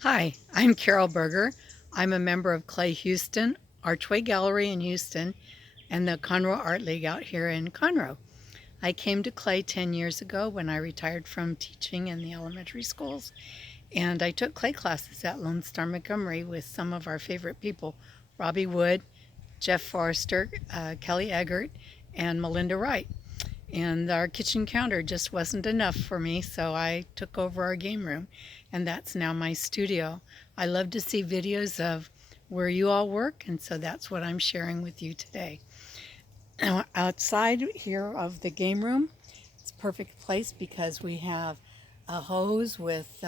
Hi, I'm Carol Berger. I'm a member of Clay Houston, Archway Gallery in Houston, and the Conroe Art League out here in Conroe. I came to Clay 10 years ago when I retired from teaching in the elementary schools, and I took clay classes at Lone Star Montgomery with some of our favorite people, Robbie Wood, Jeff Forrester, Kelly Eggert, and Melinda Wright. And our kitchen counter just wasn't enough for me, so I took over our game room, and that's now my studio. I love to see videos of where you all work, and so that's what I'm sharing with you today. Now, outside here of the game room, it's a perfect place because we have a hose with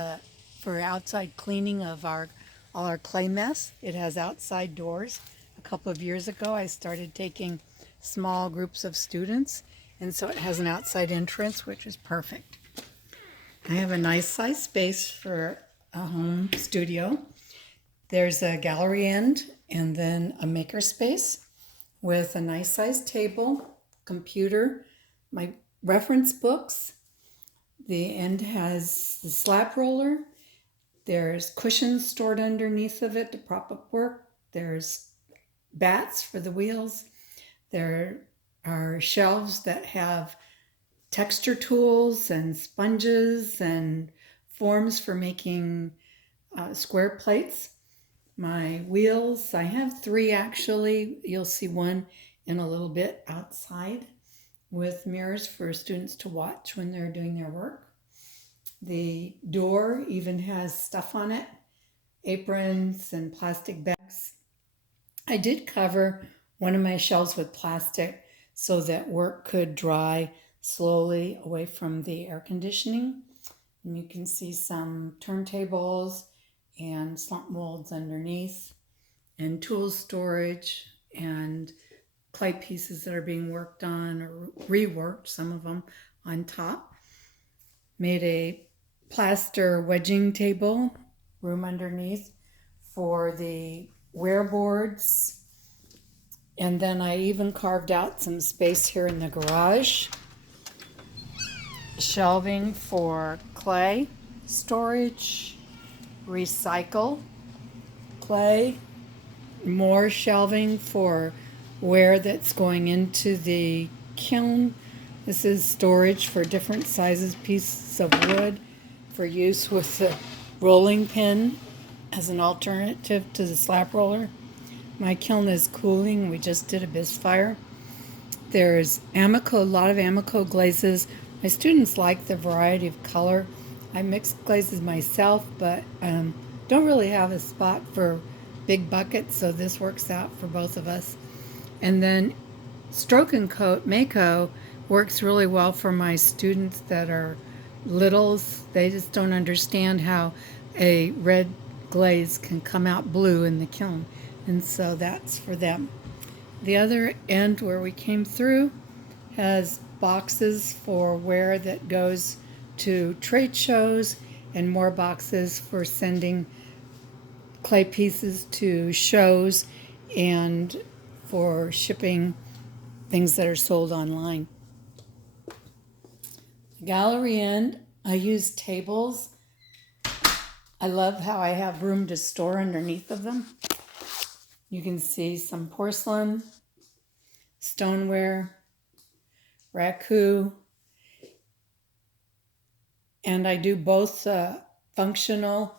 for outside cleaning of our all our clay mess. It has outside doors. A couple of years ago, I started taking small groups of students, and so it has an outside entrance, which is perfect. I have a nice size space for a home studio. There's a gallery end and then a maker space with a nice sized table, computer, my reference books. The end has the slab roller. There's cushions stored underneath of it to prop up work. There's bats for the wheels. There are shelves that have texture tools and sponges and forms for making square plates. My wheels, I have three actually. You'll see one in a little bit outside with mirrors for students to watch when they're doing their work. The door even has stuff on it, aprons and plastic bags. I did cover one of my shelves with plastic so that work could dry slowly away from the air conditioning. And you can see some turntables and slump molds underneath, and tool storage, and clay pieces that are being worked on or reworked, some of them on top. Made a plaster wedging table, room underneath for the wear boards. And then I even carved out some space here in the garage, shelving for clay storage, recycle clay, more shelving for ware that's going into the kiln. This is storage for different sizes, pieces of wood for use with the rolling pin as an alternative to the slab roller. My kiln is cooling. We just did a bisfire. There's Amico, a lot of Amico glazes. My students like the variety of color. I mix glazes myself, but don't really have a spot for big buckets, so this works out for both of us. And then Stroke and Coat Mako works really well for my students that are littles. They just don't understand how a red glaze can come out blue in the kiln, and so that's for them. The other end where we came through has boxes for ware that goes to trade shows and more boxes for sending clay pieces to shows and for shipping things that are sold online. Gallery end, I use tables. I love how I have room to store underneath of them. You can see some porcelain, stoneware, raku, and I do both functional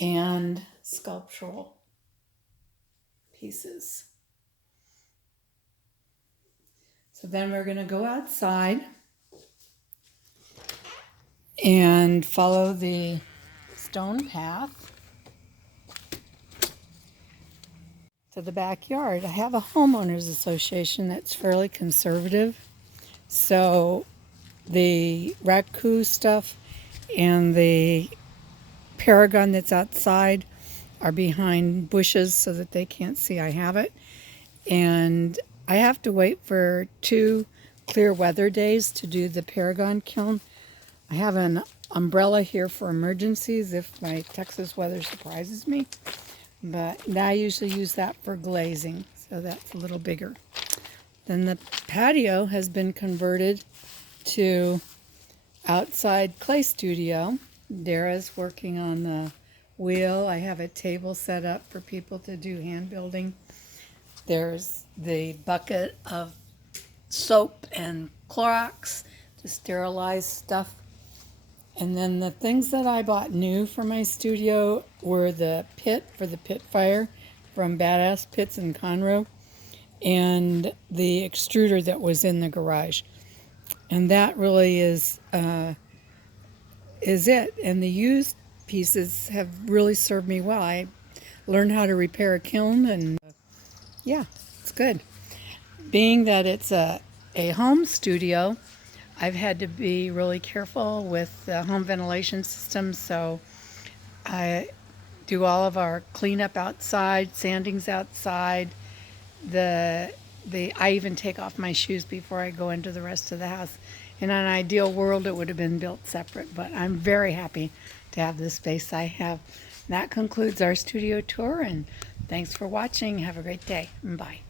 and sculptural pieces. So then we're going to go outside and follow the stone path to the backyard. I have a homeowners association that's fairly conservative, so the raku stuff and the paragon that's outside are behind bushes so that they can't see I have it. And I have to wait for 2 clear weather days to do the paragon kiln. I have an umbrella here for emergencies if my Texas weather surprises me, but I usually use that for glazing, so that's a little bigger. Then the patio has been converted to outside clay studio. Dara's working on the wheel. I have a table set up for people to do hand building. There's the bucket of soap and Clorox to sterilize stuff. And then the things that I bought new for my studio were the pit for the pit fire from Badass Pits in Conroe and the extruder that was in the garage. And that really is it. And the used pieces have really served me well. I learned how to repair a kiln, and yeah, it's good. Being that it's a home studio, I've had to be really careful with the home ventilation system, so I do all of our cleanup outside, sandings outside. I even take off my shoes before I go into the rest of the house. In an ideal world, it would have been built separate, but I'm very happy to have the space I have. That concludes our studio tour, and thanks for watching. Have a great day. Bye.